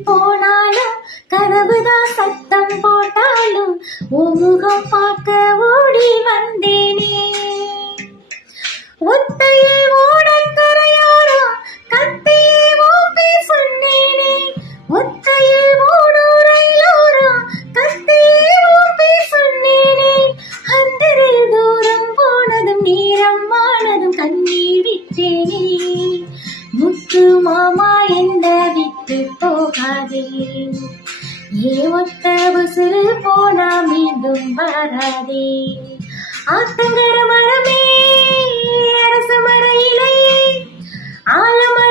போனாலும் கதவுதான் சத்தம் போட்டாலும் உன் முகம் பார்க்க ஓடி வந்தேனே. ஒத்தையே ஓடக்கரையாரோ கத்தையே ஓப்பி சொன்னேனே. ஒத்தையில் ஓடூரையோரோ கத்தையே ஓப்பி சொன்னேனே. அந்தரில் தூரம் போனதும் நேரம் ஆனதும் கண்ணீர் விட்டேனே. முத்து மாமா என்ன விட்டு போகாதே. ஏ ஒத்த உசுறு போனா மீண்டும் வராதே. ஆத்தங்கர மரமே அரச மர இலையே ஆலமர